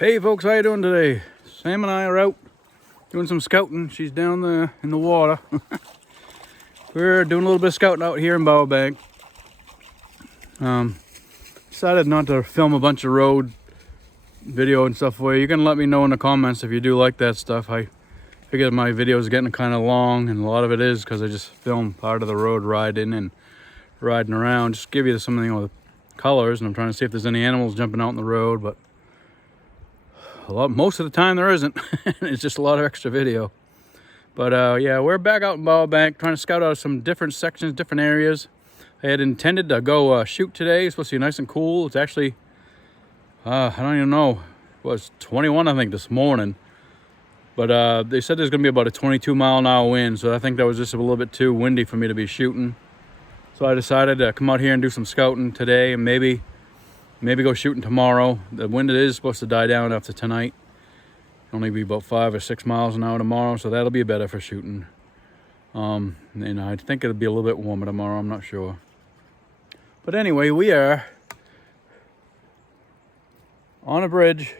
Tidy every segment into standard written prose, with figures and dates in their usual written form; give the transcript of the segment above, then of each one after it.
Hey folks, how you doing today? Sam and I are out doing some scouting. She's down there in the water. We're doing a little bit of scouting out here in Bow Bank. Decided not to film a bunch of road video and stuff for you. You can let me know in the comments if you do like that stuff. I figure my videos are getting kind of long, and a lot of it is because I just film part of the road riding and riding around. Just give you something with colors, and I'm trying to see if there's any animals jumping out in the road, but most of the time there isn't. It's just a lot of extra video. But yeah, we're back out in Bow Bank trying to scout out some different sections, different areas. I had intended to go shoot today. It's supposed to be nice and cool. It's actually I don't even know, it was 21 I think this morning, but they said there's gonna be about a 22-mile-an-hour wind, so I think that was just a little bit too windy for me to be shooting. So I decided to come out here and do some scouting today, and maybe go shooting tomorrow. The wind is supposed to die down after tonight. Only be about 5 or 6 miles an hour tomorrow, so that'll be better for shooting. And I think it'll be a little bit warmer tomorrow, I'm not sure. But anyway, we are on a bridge.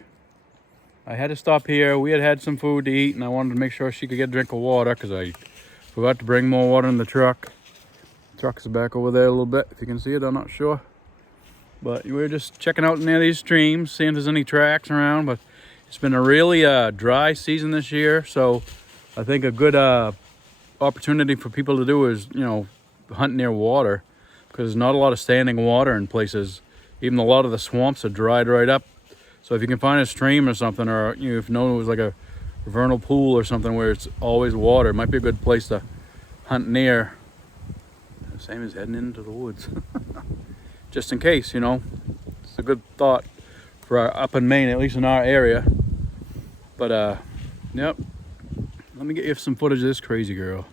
I had to stop here. We had some food to eat, and I wanted to make sure she could get a drink of water because I forgot to bring more water in the truck. The truck is back over there a little bit. If you can see it, I'm not sure. But we're just checking out near these streams, seeing if there's any tracks around. But it's been a really dry season this year, so I think a good opportunity for people to do is, hunt near water, because there's not a lot of standing water in places. Even a lot of the swamps are dried right up. So if you can find a stream or something, or if you know it was like a vernal pool or something where it's always water, it might be a good place to hunt near. Same as heading into the woods. Just in case, it's a good thought for up in Maine, at least in our area. But yep, let me get you some footage of this crazy girl.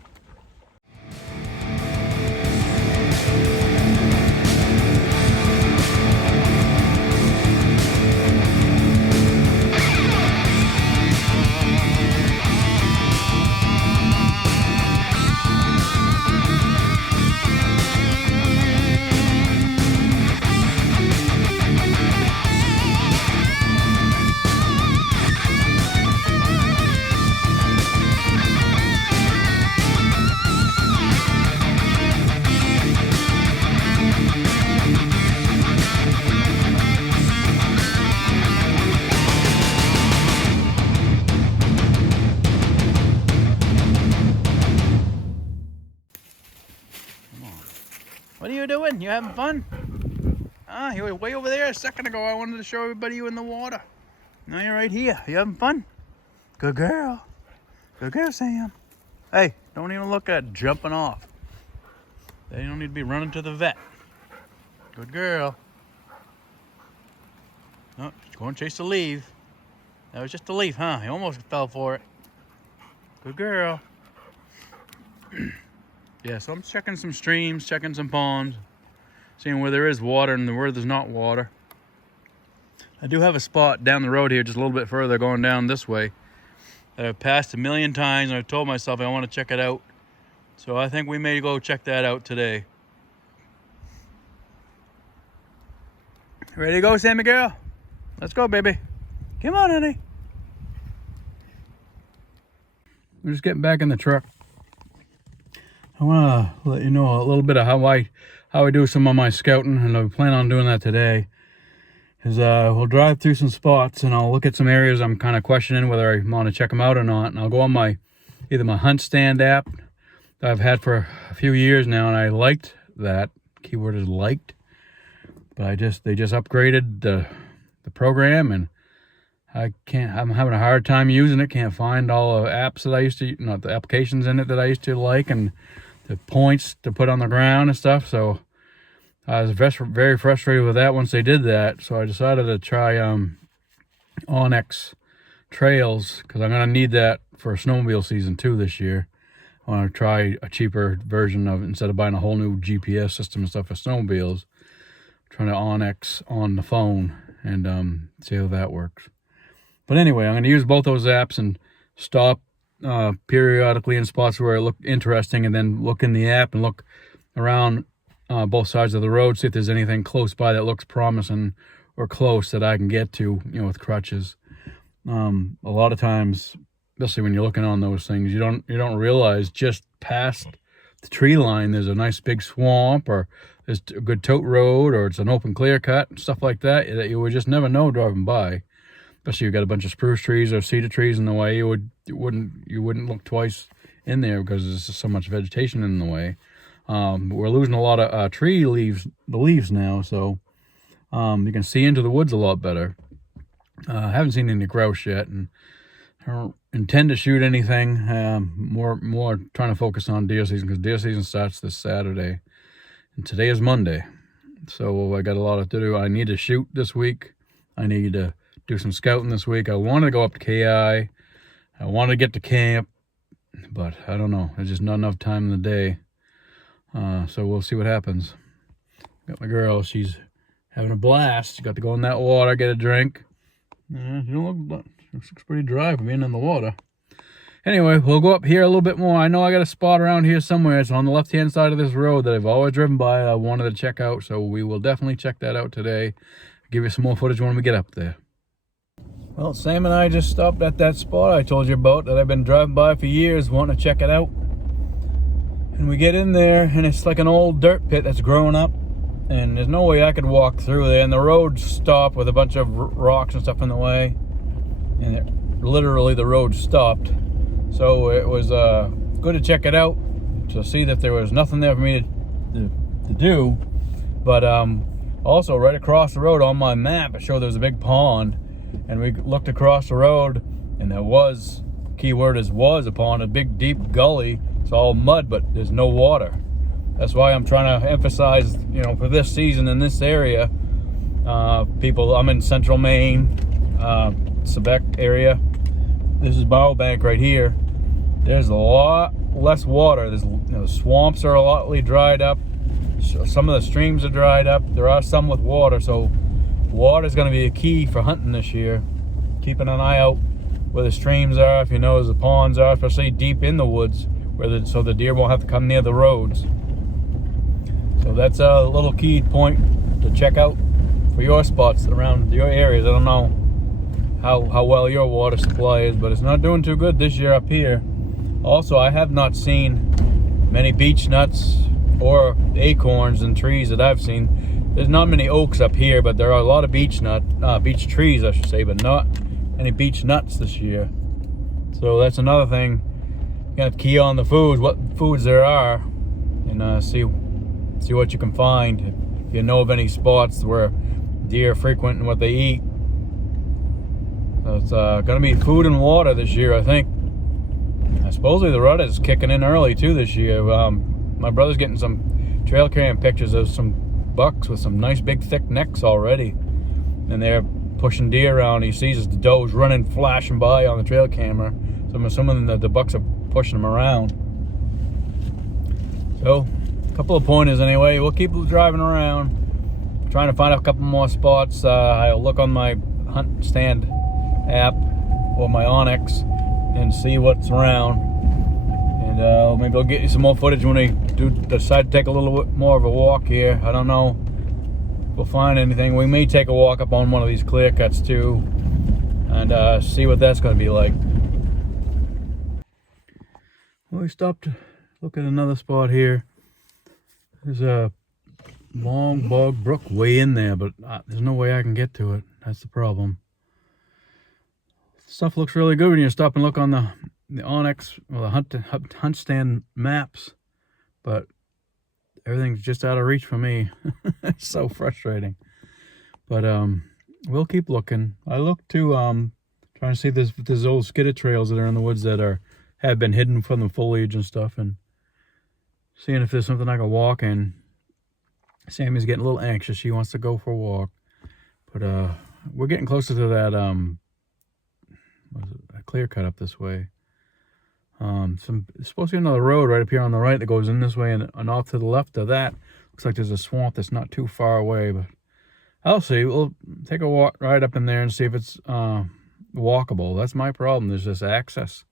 What are you doing? You having fun? You were way over there a second ago. I wanted to show everybody you in the water. Now you're right here. You having fun? Good girl. Good girl, Sam. Hey, don't even look at jumping off. They don't need to be running to the vet. Good girl. Oh, she's going to chase the leaf. That was just a leaf, huh? You almost fell for it. Good girl. Yeah, so I'm checking some streams, checking some ponds, seeing where there is water and where there's not water. I do have a spot down the road here, just a little bit further, going down this way, that I've passed a million times, and I've told myself I want to check it out. So I think we may go check that out today. Ready to go, Sammy girl? Let's go, baby. Come on, honey. We're just getting back in the truck. I want to let you know a little bit of how I do some of my scouting, and I plan on doing that today. Is we'll drive through some spots, and I'll look at some areas I'm kind of questioning whether I want to check them out or not. And I'll go on either my Hunt Stand app that I've had for a few years now, and I liked that. Keyword is liked. But they just upgraded the program, and I'm having a hard time using it. Can't find all the apps that I used to, not the applications in it that I used to like, and the points to put on the ground and stuff. So I was very frustrated with that once they did that. So I decided to try Onyx Trails, because I'm going to need that for snowmobile season 2 this year. I want to try a cheaper version of it instead of buying a whole new GPS system and stuff for snowmobiles. I'm trying to Onyx on the phone and see how that works. But anyway, I'm going to use both those apps and stop periodically in spots where it look interesting, and then look in the app and look around both sides of the road, see if there's anything close by that looks promising or close that I can get to, with crutches. A lot of times, especially when you're looking on those things, you don't realize just past the tree line there's a nice big swamp, or there's a good tote road, or it's an open clear cut, stuff like that you would just never know driving by. Especially you got a bunch of spruce trees or cedar trees in the way, you wouldn't look twice in there because there's just so much vegetation in the way. We're losing a lot of the leaves now, so you can see into the woods a lot better. I haven't seen any grouse yet, and I don't intend to shoot anything. More trying to focus on deer season, because deer season starts this Saturday, and today is Monday. So I got a lot to do. I need to shoot this week. I need to do some scouting this week. I want to go up to KI. I want to get to camp, but I don't know. There's just not enough time in the day. So we'll see what happens. Got my girl. She's having a blast. She got to go in that water, get a drink. She looks pretty dry for being in the water. Anyway, we'll go up here a little bit more. I know I got a spot around here somewhere. It's on the left-hand side of this road that I've always driven by. I wanted to check out, so we will definitely check that out today. I'll give you some more footage when we get up there. Well, Sam and I just stopped at that spot I told you about that I've been driving by for years, wanting to check it out. And we get in there, and it's like an old dirt pit that's grown up. And there's no way I could walk through there, and the road stopped with a bunch of rocks and stuff in the way, and literally the road stopped. So it was good to check it out, to see that there was nothing there for me to do. But also right across the road on my map, it showed there was a big pond, and we looked across the road, and there was, keyword is was, a pond, a big deep gully. It's all mud, but there's no water. That's why I'm trying to emphasize, for this season in this area, I'm in central Maine, Quebec area. This is Bank right here. There's a lot less water. There's, swamps are a lot dried up. Some of the streams are dried up. There are some with water, so water is going to be a key for hunting this year. Keeping an eye out where the streams are, if you know, as the ponds are, especially deep in the woods, so the deer won't have to come near the roads. So that's a little key point to check out for your spots around your areas. I don't know how well your water supply is, but it's not doing too good this year up here. Also, I have not seen many beech nuts or acorns in trees that I've seen. There's not many oaks up here, but there are a lot of beech trees, I should say, but not any beech nuts this year. So that's another thing. You got to key on the foods, what foods there are, and see what you can find. If you know of any spots where deer frequent and what they eat. So it's going to be food and water this year, I think. Supposedly the rut is kicking in early too this year. My brother's getting some trail cam pictures of some bucks with some nice big thick necks already, and they're pushing deer around. He sees the does running, flashing by on the trail camera. So I'm assuming that the bucks are pushing them around. So a couple of pointers anyway. We'll keep driving around, trying to find a couple more spots. I'll look on my Hunt Stand app or my Onyx and see what's around, and maybe I'll get you some more footage when we decide to take a little bit more of a walk here. I don't know if we'll find anything. We may take a walk up on one of these clear cuts too, and see what that's going to be like. Well, we stopped to look at another spot here. There's a long bog brook way in there, but there's no way I can get to it. That's the problem. Stuff looks really good when you stop and look on the Onyx or the Hunt Stand maps, but everything's just out of reach for me. It's so frustrating. But we'll keep looking. I look to trying to see if there's old skidder trails that are in the woods that have been hidden from the foliage and stuff, and seeing if there's something I can walk in. Sammy's getting a little anxious. She wants to go for a walk, but we're getting closer to that a clear cut up this way. It's supposed to be another road right up here on the right that goes in this way, and off to the left of that looks like there's a swamp that's not too far away, but I'll see. We'll take a walk right up in there and see if it's walkable. That's my problem. There's this access.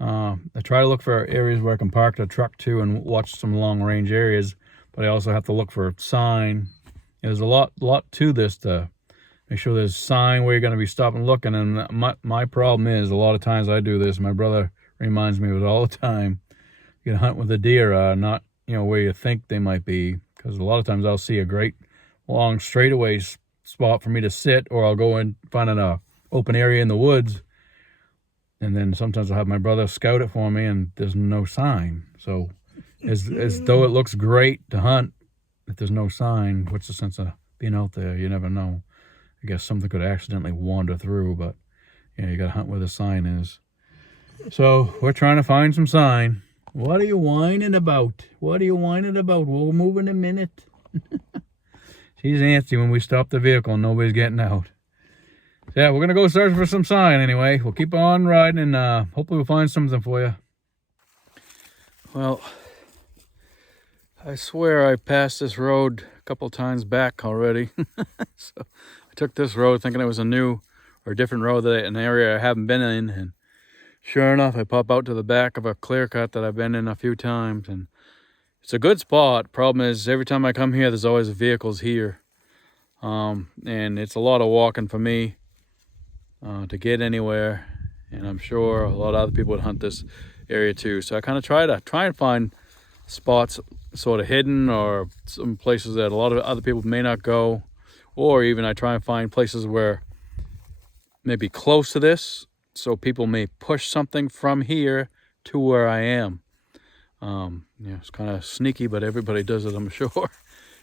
I try to look for areas where I can park the truck to and watch some long range areas, but I also have to look for a sign. There's a lot to this to Make sure there's a sign where you're going to be stopping looking. And my problem is, a lot of times I do this. My brother reminds me of it all the time. You can hunt with a deer, not where you think they might be, because a lot of times I'll see a great long straightaway spot for me to sit, or I'll go and find an open area in the woods, and then sometimes I'll have my brother scout it for me, and there's no sign. So as though it looks great to hunt, if there's no sign, what's the sense of being out there? You never know. I guess something could accidentally wander through, but you got to hunt where the sign is. So we're trying to find some sign. What are you whining about? What are you whining about? We'll move in a minute. She's antsy when we stop the vehicle and nobody's getting out. So yeah, we're going to go search for some sign anyway. We'll keep on riding and hopefully we'll find something for you. Well, I swear I passed this road a couple times back already. So I took this road thinking it was a new or different road, an area I haven't been in. And sure enough, I pop out to the back of a clear cut that I've been in a few times. And it's a good spot. Problem is, every time I come here, there's always vehicles here. And it's a lot of walking for me to get anywhere. And I'm sure a lot of other people would hunt this area too. So I kind of try and find spots sort of hidden, or some places that a lot of other people may not go. Or even I try and find places where maybe close to this, so people may push something from here to where I am. It's kind of sneaky, but everybody does it, I'm sure.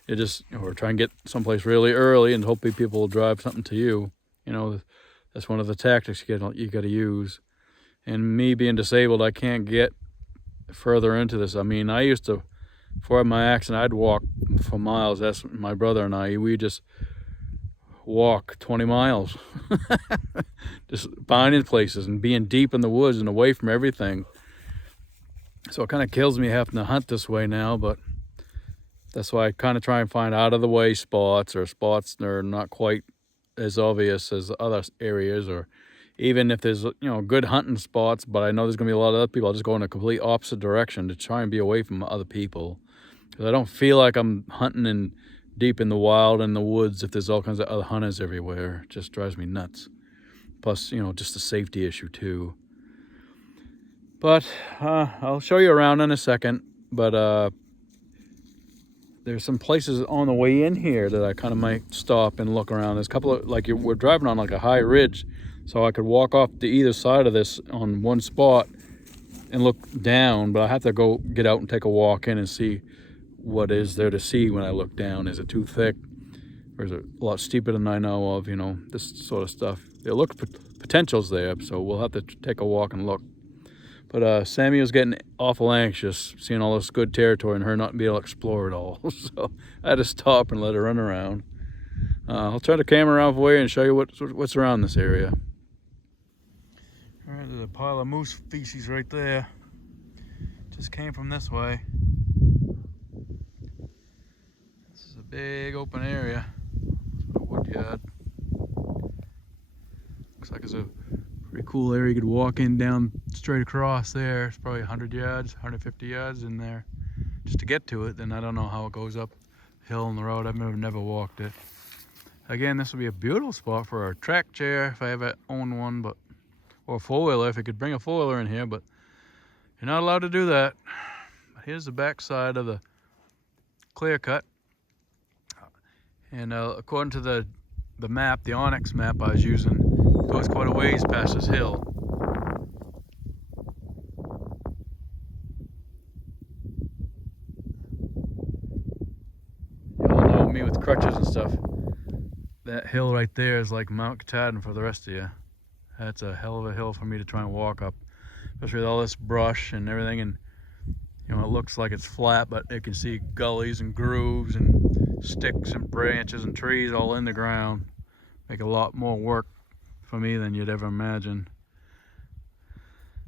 You just, or try and get someplace really early and hopefully people will drive something to you. That's one of the tactics you got to use. And me being disabled, I can't get further into this. I mean, I used to, before I had my accident, I'd walk for miles. That's my brother and I. We just walk 20 miles, just finding places and being deep in the woods and away from everything. So it kind of kills me having to hunt this way now, but that's why I kind of try and find out of the way spots, or spots that are not quite as obvious as other areas, or even if there's good hunting spots, but I know there's gonna be a lot of other people, I'll just go in a complete opposite direction to try and be away from other people, because I don't feel like I'm hunting deep in the wild in the woods if there's all kinds of other hunters everywhere. It just drives me nuts. Plus, just a safety issue too. But I'll show you around in a second. But there's some places on the way in here that I kind of might stop and look around. There's a couple of, we're driving on a high ridge, so I could walk off to either side of this on one spot and look down, but I have to go get out and take a walk in and see what is there to see when I look down. Is it too thick, or is it a lot steeper than I know of? This sort of stuff. There look potentials there, so we'll have to take a walk and look. But Samuel's getting awful anxious seeing all this good territory and her not being able to explore it all. So I had to stop and let her run around. I'll turn the camera around for you and show you what's around this area. All right, there's a pile of moose feces right there. Just came from this way. This is a big open area. A wood yard. Looks like it's a pretty cool area. You could walk in down straight across there. It's probably 100 yards, 150 yards in there just to get to it. Then I don't know how it goes up hill on the road. I've never walked it. Again, this would be a beautiful spot for a track chair if I ever own one, or a four-wheeler if I could bring a four-wheeler in here, but you're not allowed to do that. Here's the back side of the clear cut. And according to the map, the Onyx map I was using, it goes quite a ways past this hill. Y'all know me with crutches and stuff. That hill right there is like Mount Katahdin for the rest of you. That's a hell of a hill for me to try and walk up, especially with all this brush and everything. And it looks like it's flat, but you can see gullies and grooves and sticks and branches and trees all in the ground. Make a lot more work for me than you'd ever imagine.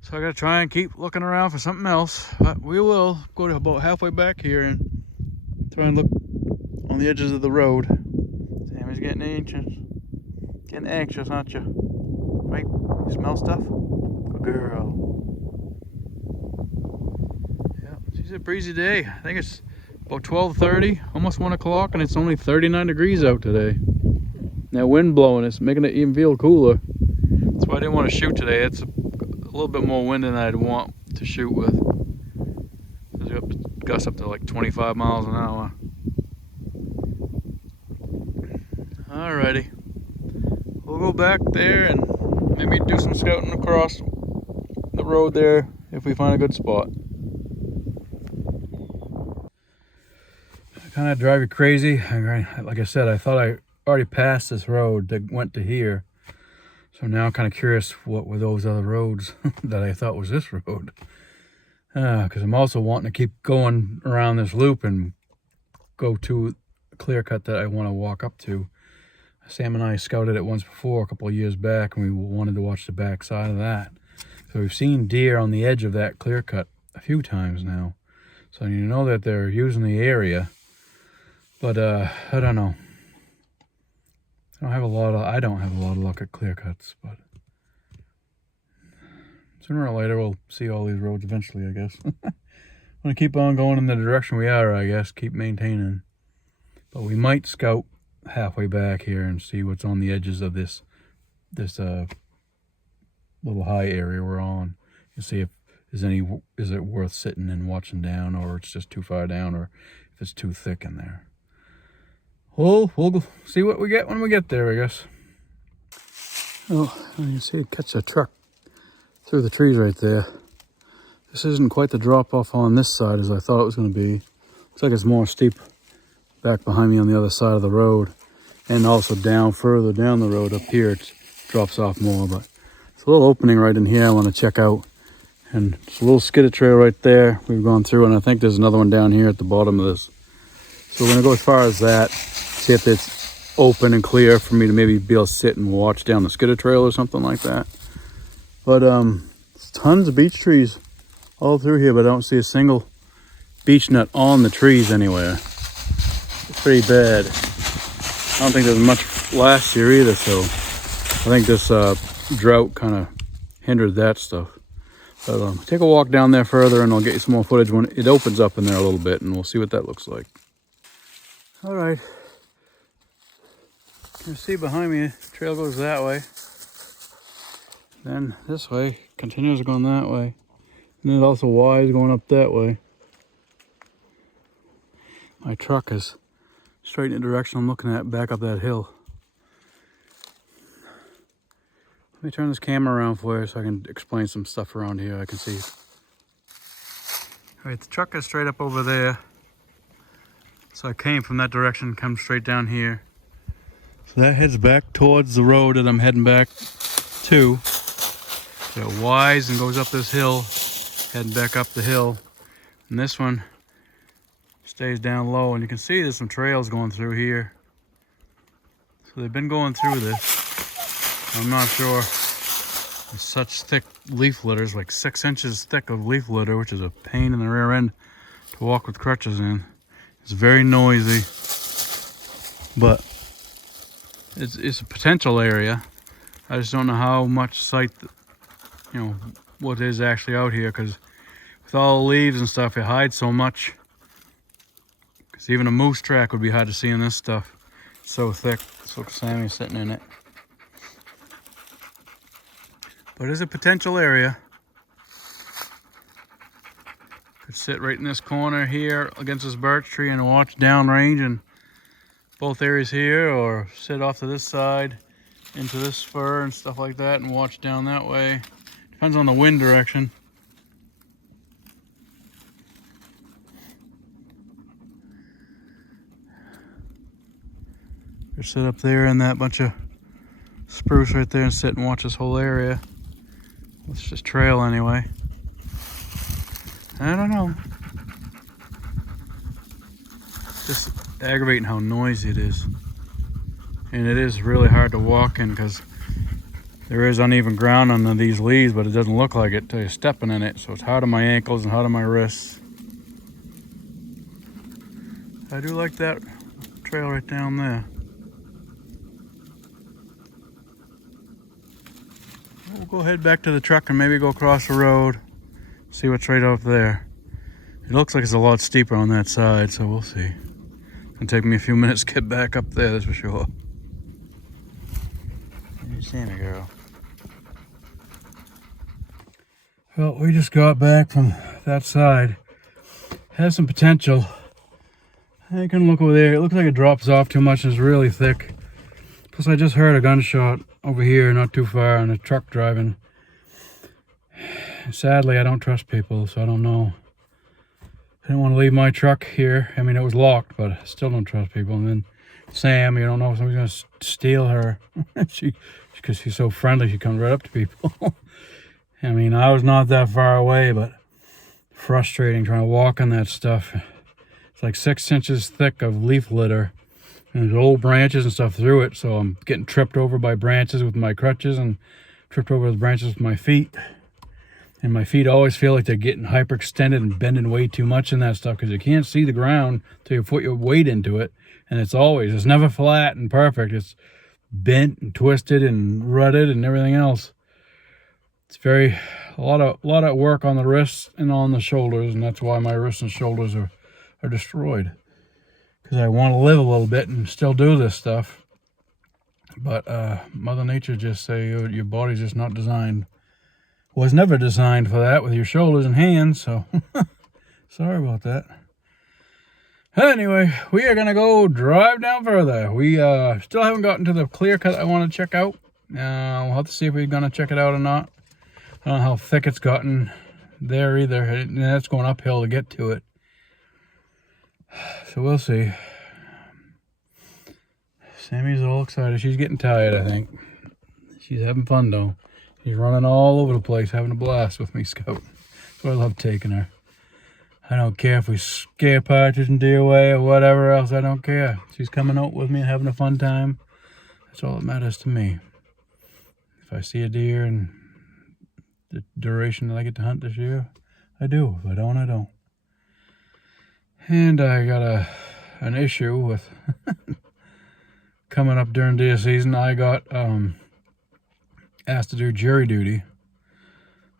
So I gotta try and keep looking around for something else, but we will go to about halfway back here and try and look on the edges of the road. Sammy's getting anxious. Getting anxious, aren't you? Right? You smell stuff? Good girl. Yeah, it's a breezy day. I think it's about 12:30, almost 1 o'clock, and it's only 39 degrees out today. That wind blowing, it's making it even feel cooler. That's why I didn't want to shoot today. It's a little bit more wind than I'd want to shoot with. It's gusts up to like 25 miles an hour. Alrighty. We'll go back there and maybe do some scouting across the road there if we find a good spot. Kind of drive you crazy. Like I said, I thought I already passed this road that went to here. So now I'm kind of curious what were those other roads that I thought was this road. Because I'm also wanting to keep going around this loop and go to a clear cut that I want to walk up to. Sam and I scouted it once before, a couple of years back, and we wanted to watch the back side of that. So we've seen deer on the edge of that clear cut a few times now. So you know that they're using the area. But I don't know. I don't have a lot of luck at clear cuts, but sooner or later we'll see all these roads eventually, I guess. I'm gonna keep on going in the direction we are, I guess, keep maintaining. But we might scout halfway back here and see what's on the edges of this little high area we're on, and see if is it worth sitting and watching down, or it's just too far down, or if it's too thick in there. We'll see what we get when we get there, I guess. Oh, you can see it cuts a truck through the trees right there. This isn't quite the drop off on this side as I thought it was going to be. Looks like it's more steep back behind me on the other side of the road, and also down further down the road up here it drops off more, but it's a little opening right in here I want to check out. And it's a little skidded trail right there we've gone through, and I think there's another one down here at the bottom of this. So we're going to go as far as that, see if it's open and clear for me to maybe be able to sit and watch down the skidded trail or something like that. But there's tons of beech trees all through here, but I don't see a single beech nut on the trees anywhere. It's pretty bad. I don't think there's much last year either, so I think this drought kind of hindered that stuff. But take a walk down there further and I'll get you some more footage when it opens up in there a little bit, and we'll see what that looks like. All right. You see behind me, the trail goes that way. Then this way, continues going that way. And it also winds going up that way. My truck is straight in the direction I'm looking at, back up that hill. Let me turn this camera around for you so I can explain some stuff around here I can see. All right, the truck is straight up over there. So I came from that direction, come straight down here. So that heads back towards the road that I'm heading back to. So it winds and goes up this hill, heading back up the hill. And this one stays down low, and you can see there's some trails going through here. So they've been going through this. I'm not sure. There's such thick leaf litters, like 6 inches thick of leaf litter, which is a pain in the rear end to walk with crutches in. It's very noisy, but it's a potential area. I just don't know how much sight, what is actually out here, because with all the leaves and stuff, it hides so much. Because even a moose track would be hard to see in this stuff. It's so thick. Let's look at Sammy sitting in it. But it's a potential area. Could sit right in this corner here against this birch tree and watch downrange in both areas here, or sit off to this side into this fir and stuff like that and watch down that way. Depends on the wind direction. Or sit up there in that bunch of spruce right there and sit and watch this whole area. It's just trail anyway. I don't know. Just aggravating how noisy it is. And it is really hard to walk in because there is uneven ground under these leaves, but it doesn't look like it till you're stepping in it. So it's hard on my ankles and hard on my wrists. I do like that trail right down there. We'll go head back to the truck and maybe go across the road, see what's right up there. It looks like it's a lot steeper on that side, so we'll see. It'll take me a few minutes to get back up there, that's for sure. You Sammy girl. Well, we just got back from that side. Has some potential. I can look over there. It looks like it drops off too much and it's really thick. Plus I just heard a gunshot over here not too far and a truck driving. Sadly, I don't trust people, so I don't know. I didn't want to leave my truck here. I mean, it was locked, but I still don't trust people. And then Sam, you don't know if somebody's going to steal her. Because she's so friendly, she comes right up to people. I mean, I was not that far away, but frustrating trying to walk on that stuff. It's like 6 inches thick of leaf litter. And there's old branches and stuff through it, so I'm getting tripped over by branches with my crutches and tripped over the branches with my feet. And my feet always feel like they're getting hyperextended and bending way too much in that stuff because you can't see the ground until you put your weight into it. And it's never flat and perfect. It's bent and twisted and rutted and everything else. It's a lot of work on the wrists and on the shoulders, and that's why my wrists and shoulders are destroyed. Because I want to live a little bit and still do this stuff. But Mother Nature just say your body's just not designed. Was never designed for that with your shoulders and hands, so sorry about that. Anyway, we are going to go drive down further. We still haven't gotten to the clear cut I want to check out. We'll have to see if we're going to check it out or not. I don't know how thick it's gotten there either. And that's going uphill to get to it. So we'll see. Sammy's all excited. She's getting tired, I think. She's having fun, though. She's running all over the place, having a blast with me scouting. So I love taking her. I don't care if we scare partridge and deer away or whatever else. I don't care. She's coming out with me and having a fun time. That's all that matters to me. If I see a deer and the duration that I get to hunt this year, I do. If I don't, I don't. And I got an issue with coming up during deer season. I got asked to do jury duty.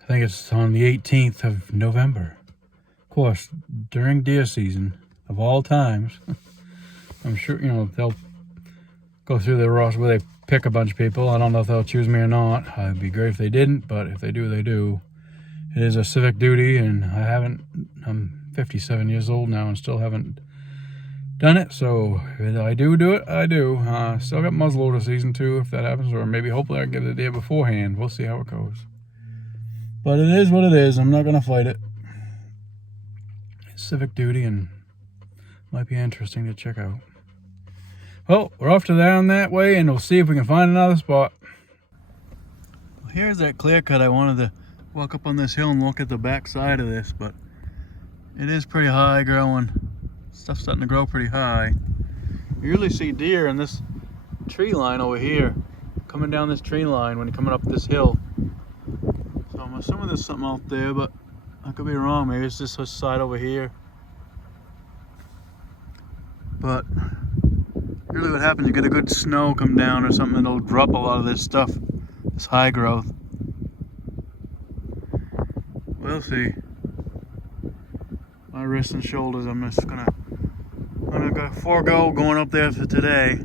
I think it's on the 18th of November. Of course, during deer season, of all times, I'm sure, they'll go through the roster where they pick a bunch of people. I don't know if they'll choose me or not. It'd be great if they didn't, but if they do, they do. It is a civic duty, and I'm 57 years old now and still haven't done it, so if I do it, I do. Still got muzzleloader season too, if that happens, or maybe hopefully I can get it there beforehand. We'll see how it goes. But it is what it is. I'm not going to fight it. It's civic duty and might be interesting to check out. Well, we're off to down that way, and we'll see if we can find another spot. Well, here's that clear cut. I wanted to walk up on this hill and look at the back side of this, but it is pretty high growing. Stuff's starting to grow pretty high. You usually see deer in this tree line over here, coming down this tree line when you're coming up this hill. So I'm assuming there's something out there, but I could be wrong. Maybe it's this side over here. But usually what happens, you get a good snow come down or something, it'll drop a lot of this stuff, this high growth. We'll see. My wrists and shoulders, I'm gonna forego going up there for today,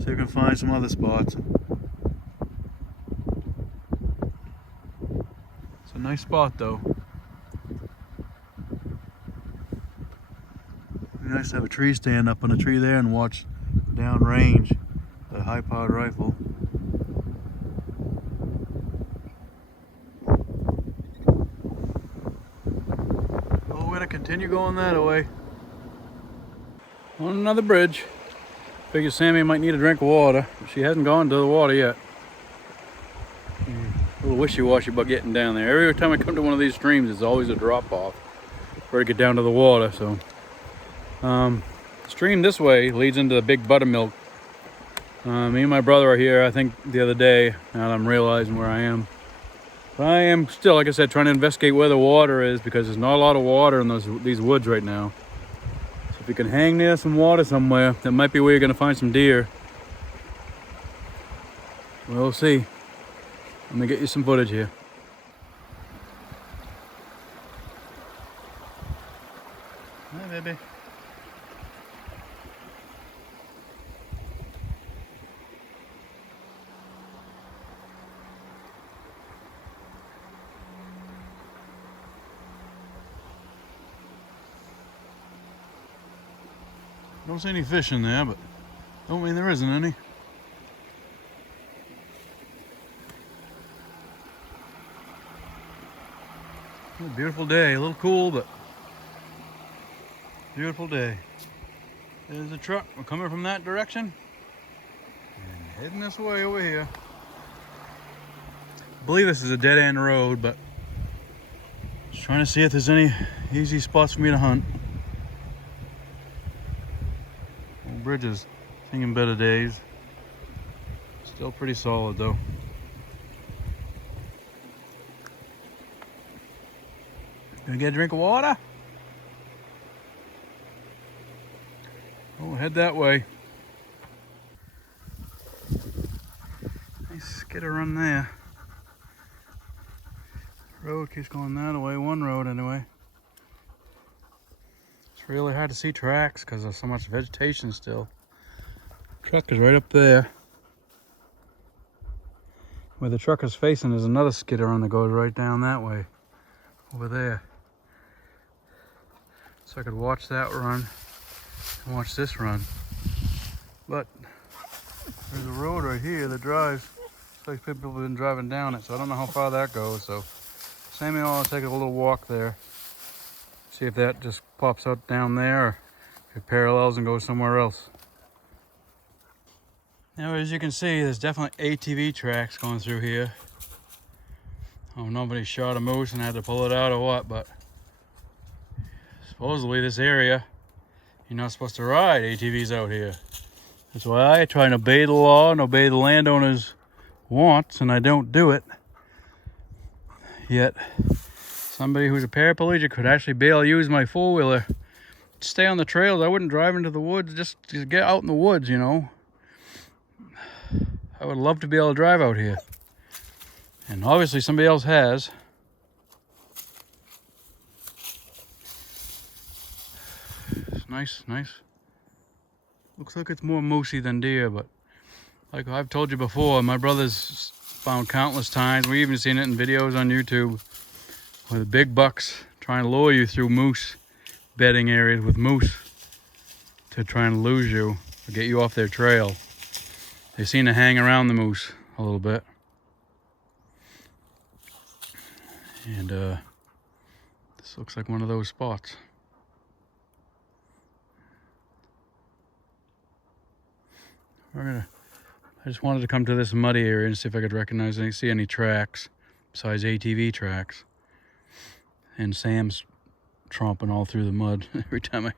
so you can find some other spots. It's a nice spot though. It'd be nice to have a tree stand up on a tree there and watch down range the high powered rifle. Well, we're gonna continue going that way. On another bridge. Figure Sammy might need a drink of water. She hasn't gone to the water yet. A little wishy-washy about getting down there. Every time I come to one of these streams, it's always a drop-off where to get down to the water. So, the stream this way leads into the big buttermilk. Me and my brother are here, I think, the other day. Now that I'm realizing where I am. But I am still, like I said, trying to investigate where the water is because there's not a lot of water in these woods right now. If you can hang near some water somewhere, that might be where you're going to find some deer. We'll see. Let me get you some footage here. Hi, baby. Don't see any fish in there, but don't mean there isn't any. A beautiful day, a little cool, but beautiful day. There's a truck. We're coming from that direction and heading this way over here. I believe this is a dead end road, but just trying to see if there's any easy spots for me to hunt. Old bridges, singing better days. Still pretty solid though. Gonna get a drink of water? Oh, head that way. Nice skidder run there. Road keeps going that way, one road anyway. It's really hard to see tracks because there's so much vegetation still. Truck is right up there. Where the truck is facing, there's another skidder run that goes right down that way. Over there. So I could watch that run and watch this run. But there's a road right here that drives. Looks like people have been driving down it, so I don't know how far that goes. So Sammy will take a little walk there. See if that just pops out down there or if it parallels and goes somewhere else. Now as you can see, there's definitely ATV tracks going through here. Oh, nobody shot a moose and had to pull it out or what, but supposedly this area, you're not supposed to ride ATVs out here. That's why I try and obey the law and obey the landowner's wants, and I don't do it. Yet, somebody who's a paraplegic could actually be able to use my four-wheeler. Stay on the trails. I wouldn't drive into the woods, just get out in the woods, you know. I would love to be able to drive out here. And obviously somebody else has. It's nice, nice. Looks like it's more moosey than deer, but like I've told you before, my brother's found countless times. We've even seen it in videos on YouTube where the big bucks try and lure you through moose bedding areas with moose to try and lose you or get you off their trail. They seem to hang around the moose a little bit. And this looks like one of those spots. I just wanted to come to this muddy area and see if I could see any tracks besides ATV tracks. And Sam's tromping all through the mud every time I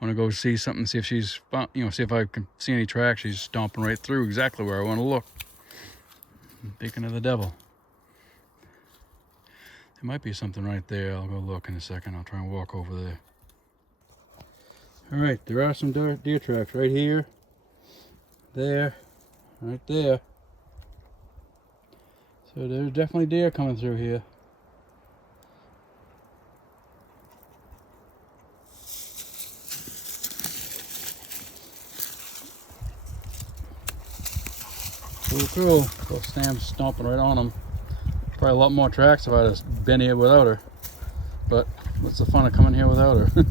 want to go see something, see if she's, see if I can see any tracks. She's stomping right through exactly where I want to look. I'm thinking of the devil. There might be something right there. I'll go look in a second. I'll try and walk over there. All right, there are some deer tracks right here, there, right there. So there's definitely deer coming through here. Cool. So Sam's stomping right on them. Probably a lot more tracks if I had been here without her. But what's the fun of coming here without her?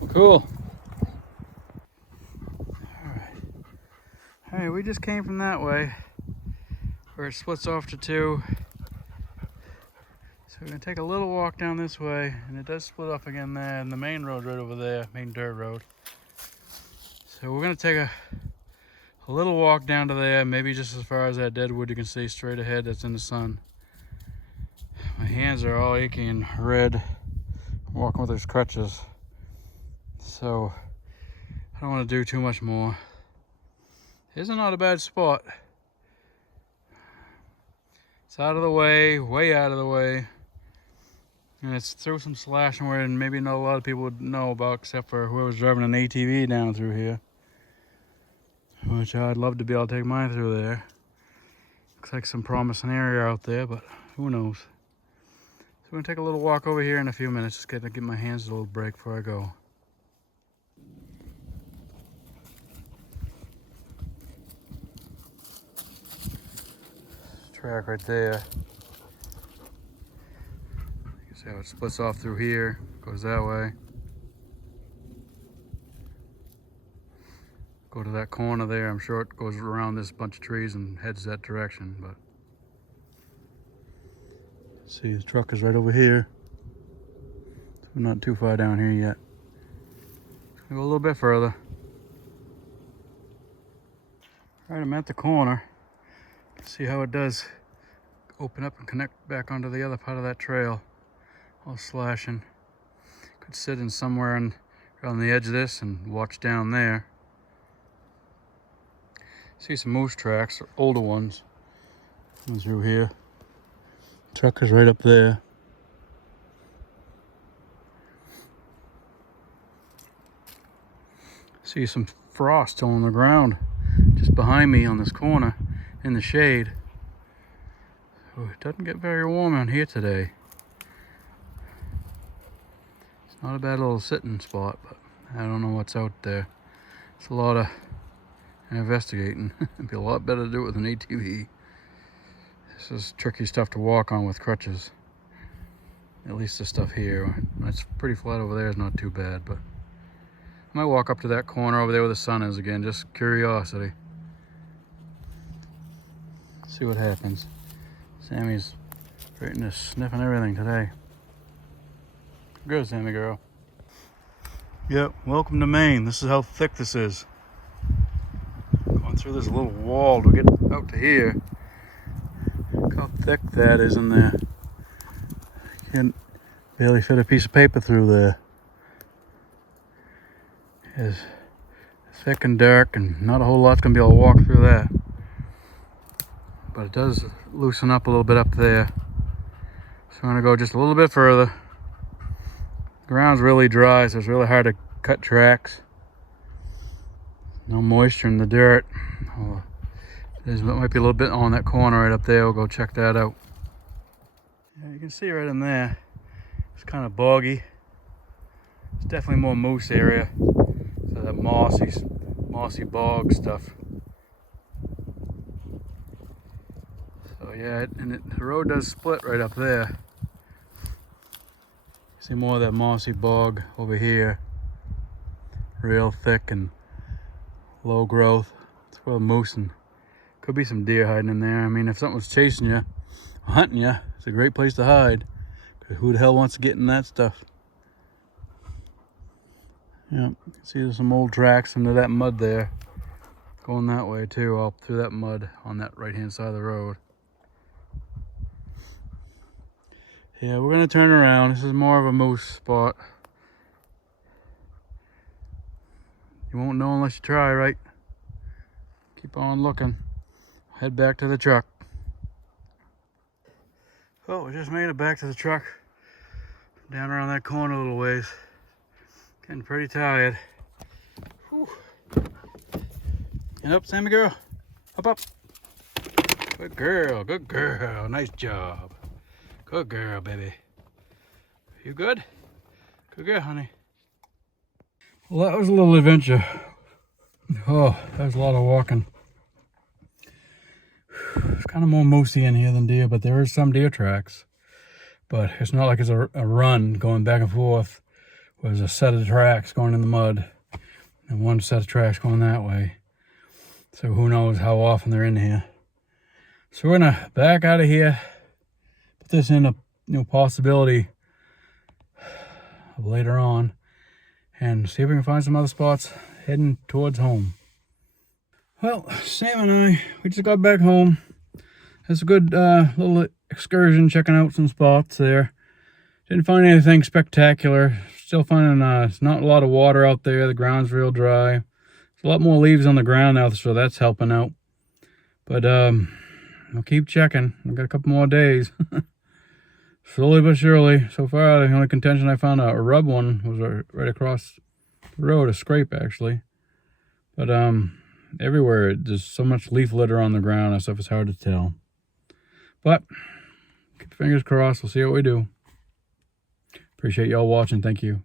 Well, cool. Alright, we just came from that way where it splits off to two. So we're going to take a little walk down this way, and it does split off again there, and the main road right over there, main dirt road. So we're going to take a little walk down to there, maybe just as far as that dead wood you can see straight ahead that's in the sun. My hands are all achy and red. I'm walking with those crutches. So I don't want to do too much more. It's not a bad spot. It's out of the way, way out of the way. And it's through some slashing where maybe not a lot of people would know about except for whoever's driving an ATV down through here. Which I'd love to be able to take mine through there. Looks like some promising area out there, but who knows. So we're gonna take a little walk over here in a few minutes. Just get my hands a little break before I go. Track right there. You can see how it splits off through here, goes that way. go to that corner there. I'm sure it goes around this bunch of trees and heads that direction, but see, the truck is right over here. So we're not too far down here yet. Go a little bit further. All right, I'm at the corner. See how it does open up and connect back onto the other part of that trail. All slashing. Could sit in somewhere on the edge of this and watch down there. See some moose tracks, older ones. Ones through here. Truck is right up there. See some frost still on the ground just behind me on this corner in the shade. So it doesn't get very warm out here today. It's not a bad little sitting spot, but I don't know what's out there. It's a lot of investigating. It'd be a lot better to do it with an ATV. This is tricky stuff to walk on with crutches. At least the stuff here. It's pretty flat over there, is not too bad, but I might walk up to that corner over there where the sun is again, just curiosity. See what happens. Sammy's right in this sniffing everything today. Good, Sammy girl. Yep, welcome to Maine. This is how thick this is. Going through this little wall to get out to here. Look how thick that is in there. You can barely fit a piece of paper through there. It's thick and dark, and not a whole lot's gonna be able to walk through that. But it does loosen up a little bit up there. So I'm gonna go just a little bit further. The ground's really dry, so it's really hard to cut tracks. No moisture in the dirt. Oh, there might be a little bit on that corner right up there. We'll go check that out. Yeah, you can see right in there. It's kind of boggy. It's definitely more moose area. So that mossy bog stuff. So yeah, the road does split right up there. See more of that mossy bog over here. Real thick and low growth. It's where the moose and could be some deer hiding in there. I mean, if something was chasing you, hunting you, it's a great place to hide. Because who the hell wants to get in that stuff? Yeah, you can see there's some old tracks into that mud there. Going that way too, all through that mud on that right-hand side of the road. Yeah, we're gonna turn around. This is more of a moose spot. You won't know unless you try, right? Keep on looking. Head back to the truck. Well, we just made it back to the truck. Down around that corner a little ways. Getting pretty tired. Whew. Get up, Sammy girl. Up. Good girl, good girl. Nice job. Good girl, baby. You good? Good girl, honey. Well, that was a little adventure. Oh, that was a lot of walking. It's kind of more moosey in here than deer, but there are some deer tracks. But it's not like it's a run going back and forth. There's a set of tracks going in the mud and one set of tracks going that way. So who knows how often they're in here. So we're gonna back out of here. Put this in a possibility of later on and see if we can find some other spots heading towards home. Well, Sam and I, we just got back home. It's a good little excursion, checking out some spots there. Didn't find anything spectacular. Still finding it's not a lot of water out there. The ground's real dry. There's a lot more leaves on the ground now, so that's helping out. But we'll keep checking. I've got a couple more days. Slowly but surely. So far, the only contention I found a rub one was right across the road, a scrape actually. But everywhere, there's so much leaf litter on the ground and stuff, it's hard to tell. But keep fingers crossed, we'll see what we do. Appreciate y'all watching. Thank you.